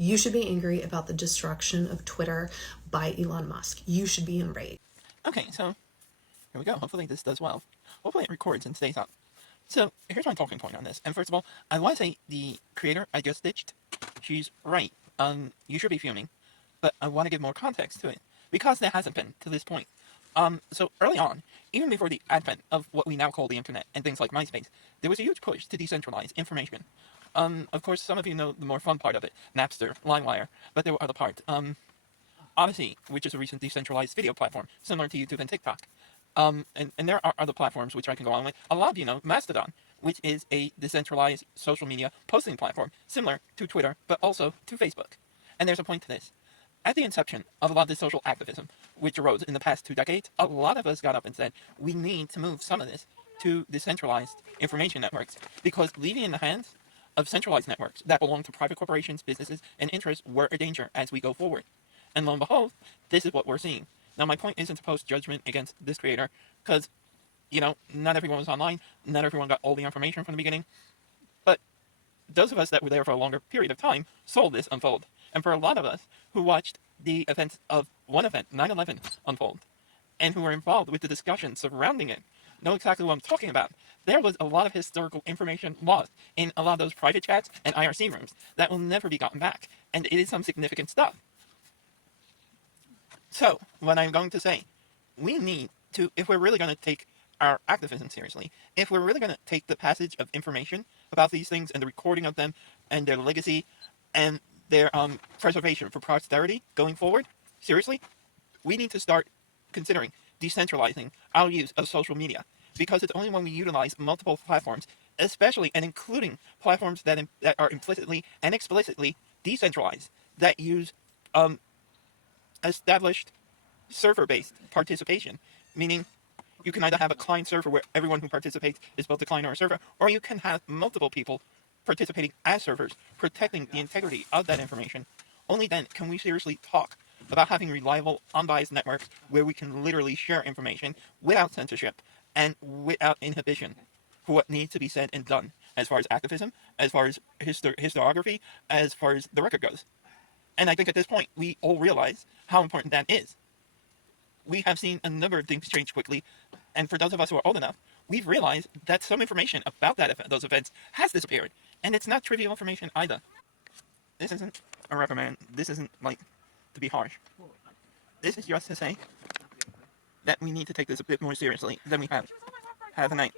You should be angry about the destruction of Twitter by Elon Musk. You should be enraged. Okay, so here we go. Hopefully this does well. Hopefully it records and stays up. So here's my talking point on this. And first of all, I want to say the creator I just ditched, she's right. You should be fuming, but I want to give more context to it because there hasn't been to this point. So early on, even before the advent of what we now call the internet and things like MySpace, there was a huge push to decentralize information. Of course, some of you know the more fun part of it, Napster, LimeWire, but there were other parts. Odyssey, which is a recent decentralized video platform, similar to YouTube and TikTok. And there are other platforms which I can go on with. A lot of you know Mastodon, which is a decentralized social media posting platform, similar to Twitter, but also to Facebook. And there's a point to this. At the inception of a lot of this social activism, which arose in the past 2 decades, a lot of us got up and said, we need to move some of this to decentralized information networks, because leaving in the hands of centralized networks that belong to private corporations, businesses, and interests were a danger as we go forward. And lo and behold, this is what we're seeing. Now, my point isn't to post judgment against this creator, because, not everyone was online, not everyone got all the information from the beginning, but those of us that were there for a longer period of time saw this unfold. And for a lot of us who watched the events of one event, 9/11, unfold, and who were involved with the discussion surrounding it, know exactly what I'm talking about. There was a lot of historical information lost in a lot of those private chats and IRC rooms that will never be gotten back, and it is some significant stuff. So, what I'm going to say, we need to, if we're really going to take our activism seriously, if we're really going to take the passage of information about these things and the recording of them and their legacy and their preservation for posterity going forward, seriously, we need to start considering decentralizing our use of social media, because it's only when we utilize multiple platforms, especially and including platforms that are implicitly and explicitly decentralized, that use established server-based participation, meaning you can either have a client server where everyone who participates is both a client or a server, or you can have multiple people participating as servers, protecting the integrity of that information. Only then can we seriously talk about having reliable, unbiased networks where we can literally share information without censorship and without inhibition for what needs to be said and done, as far as activism, as far as historiography, as far as the record goes. And I think at this point, we all realize how important that is. We have seen a number of things change quickly, and for those of us who are old enough, we've realized that some information about those events has disappeared, and it's not trivial information either. This isn't a reprimand. This isn't, to be harsh. This is just to say that we need to take this a bit more seriously than we have. Have a night.